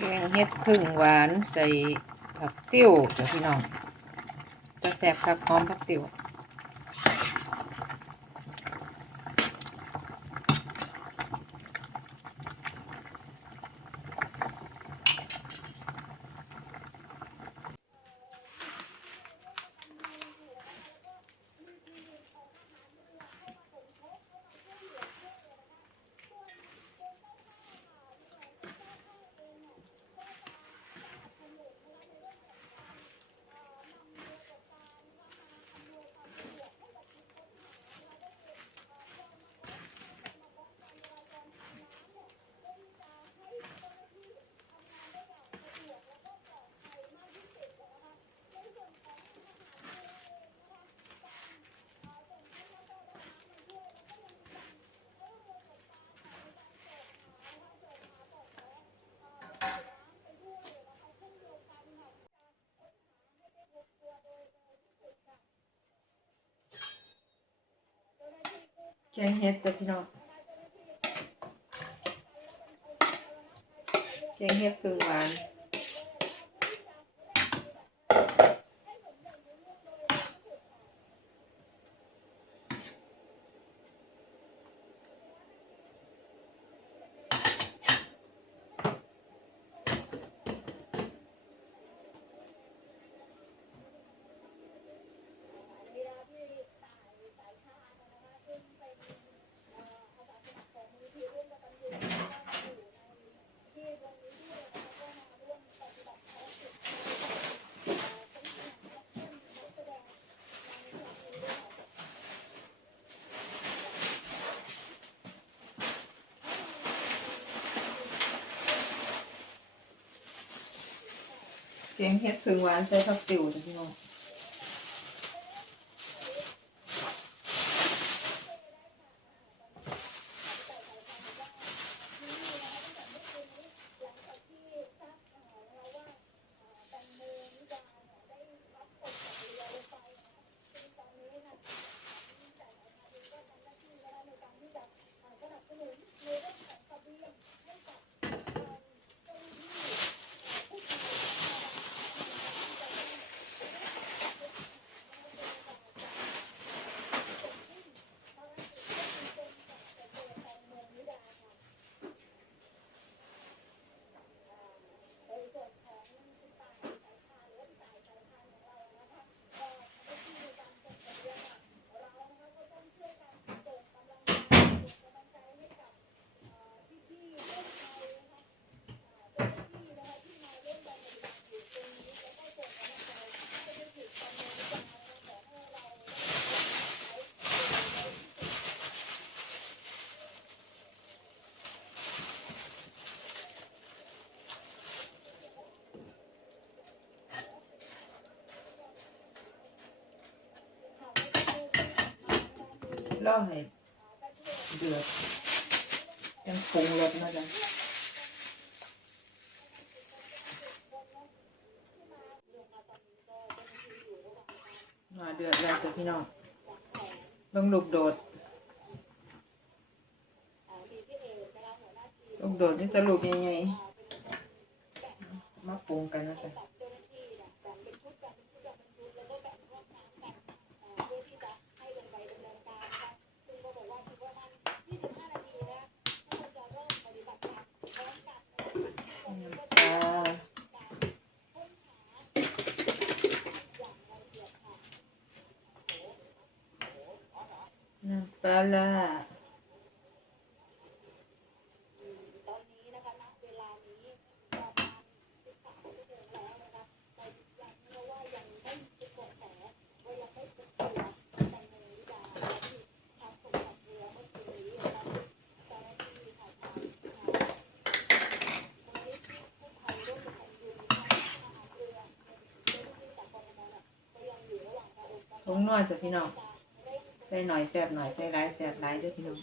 แกงเฮ็ดพึ่งหวานใส่ผักติ้วเดี๋ยวพี่น้องจะแซ่บครับหอมผักติ้ว แกงเฮ็ดจ้ะพี่น้องแกงเฮ็ดพึ่งหวาน สียงเฮ็ดพึ่งหวานใส่ผักติ๋วจ้ะพี่น้อง ล่อให้เดือดยังปรุงรสนะจ๊ะมาเดือดแล้วจ้ะพี่น้องลงลูกโดดลูกโดดนี่จะลูกยังไงมาปรุงกันนะจ๊ะ น้ำปลาน้ำป ลาละผงนวดจ้ะพี่น้อง ใส่หน่อยแสบหน่อยใส่ร้ายแสบร้ายด้วยพี่น้อง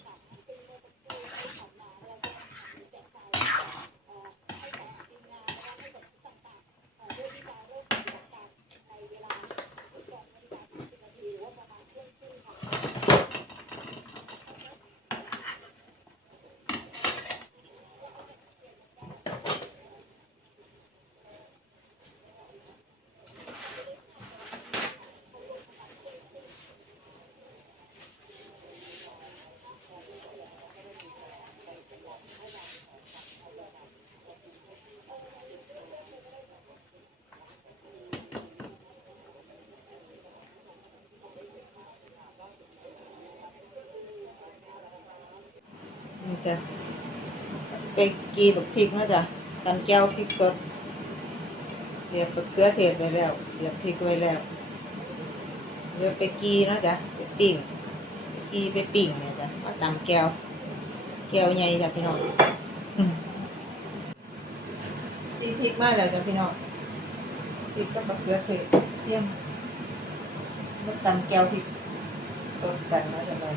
ผ จ้ะไปกีบักพริกนะจ้ะตำแก้วพริกสดเสียบมะเขือเทศไว้แล้ว เสียบพริกไว้แล้วเดี๋ยวไปกีนะจ้ะไปปิ้งกีไปปิ้งเนี่ยจ้ะมาตำแก้ว แก้วใหญ่จ้ะพี่น้องซีพริกมาแล้วจ้ะพี่น้องพริกกับมะเขือเทศเทียมมาตำแก้วพริกสดกันนะจ้ะเลย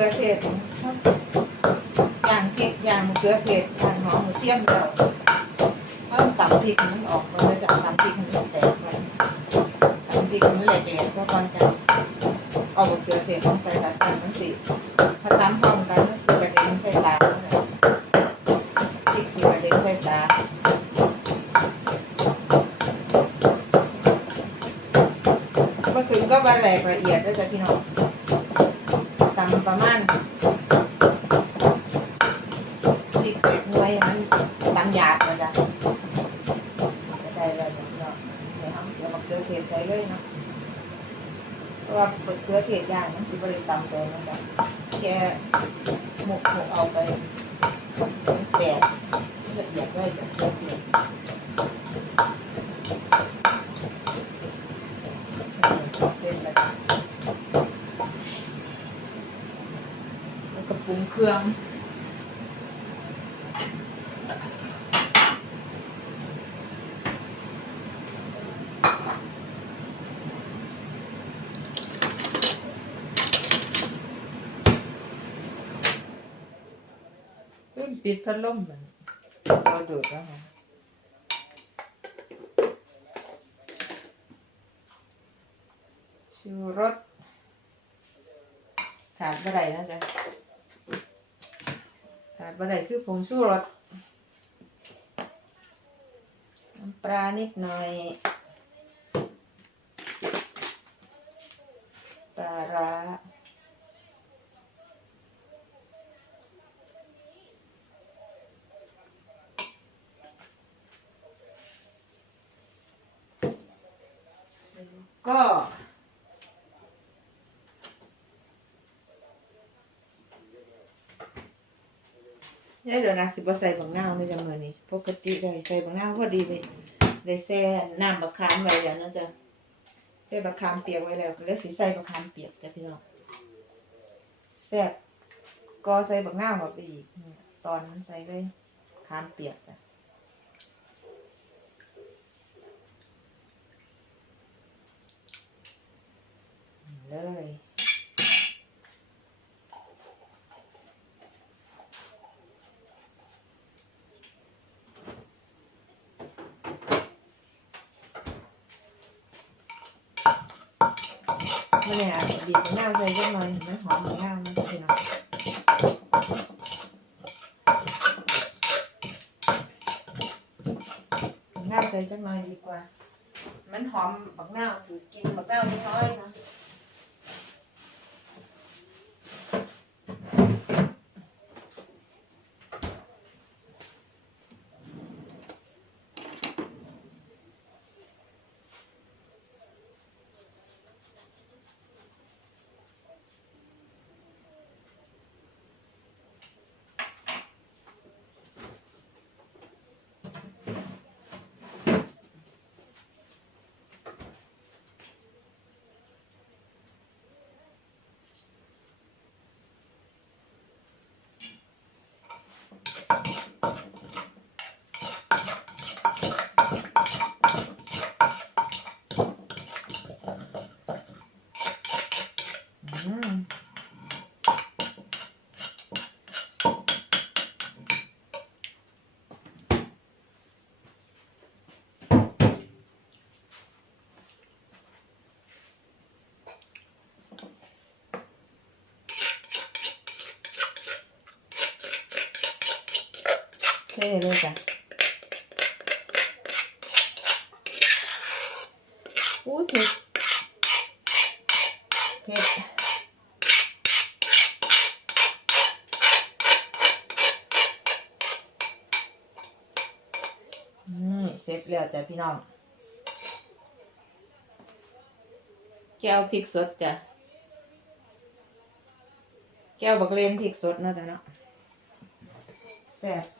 ขือเทศย่างพริกอย่างมะเขือเทศย่างหอมหมูเทียมแล้วเพิ่มตำพริกมันออกมาเลยจะตำพริกมันแตกก่อนตำพริกมันแหลกๆก็ก่อนจะเอามะเขือเทศมาใส่ตาสั่นมันสิถ้าตำพร้อมกันมันสิกระเด็นใส่ตาพริกสิกระเด็นใส่ตามาถึงก็บาแหลกละเอียดด้วยจ้ะพี่น้อง ตำประมาณติดเก็บหน่วยมันตำหยาบเลยจ้ะจะได้เลยเนาะเดี๋ยวทำเสียมะเขือเทศใส่เลยเนาะ เพราะว่ามะเขือเทศย่างมันคือบริตำเลยนะจ๊ะแค่หมกหมกเอาไปแตกละเอียดไว้จ้ะละเอียดเส้นแล้วก็ปรุงเครื่อง ปิดพัดลมมันเราดูดแล้วค่ะชูรสขาดบ่ได้นะจ๊ะขาดบะไดคือผงชูรสน้ำปลานิดหน่อยปลาร้า ก็เนี่ยเดี๋ยวนะสิบใส่บางหน้าวในจังมือนี้ปกติได้ใส่บางหน้าพอดีเลยได้แซ่น้ำบักขามไว้แล้วนะจ๊ะใส่บักขามเปียกไว้แล้วก็เลสิใส่บักขามเปียกจ้ะพี่น้องแซ่บก็ใส่บักนาวเข้าไปอีก ตอนมันใส่เลยขามเปียกจ้ะ เลยมันเนี่ยอาจจะบีบมะนาวใส่เล็กน้อยเห็นไหมหอมมะนาวมันพี่น้องมะนาวใส่จักหน่อยดีกว่า มันหอมบักนาวถือกินบักนาวนิดน้อยนะ ม ท่เลยจ้ะอู้เผ็ดเผ็ดเสร็จแล้วจ้ะพี่น้องแก้วพริกสดจ้ะแก้วบักเลนพริกสดเนาะจ้ะเนาะแซ่บ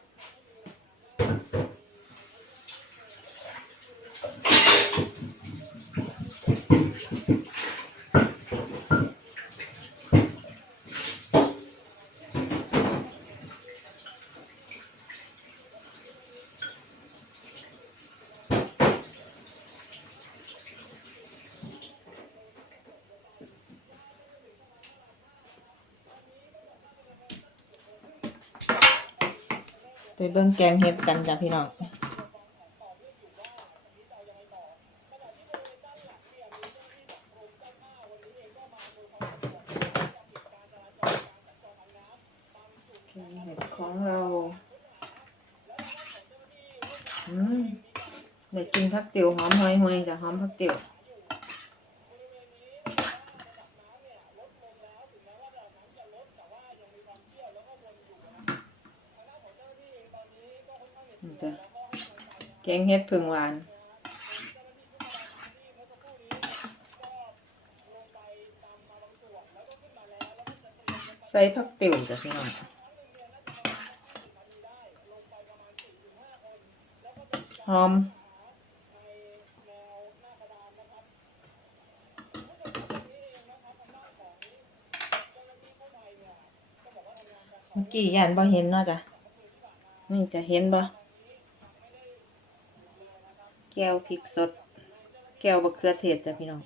ไปเบิ่งแกงเห็ดกันจ้ะพี่น้องแกงเห็ดของเราอืมได้กินผักติ๋วหอมหอยหอยจ้ะหอมผักติ๋ว จ้ะแกงเห็ดผึ่งหวานใส่ผักติ๋วจ้ะพี่น้องหอมเมื่อกี้ยันบ่เห็นเนาะจ้ะนี่จะเห็นบ่ แก้วพริกสด แก้วบะเขือเทศจ้ะพี่น้อง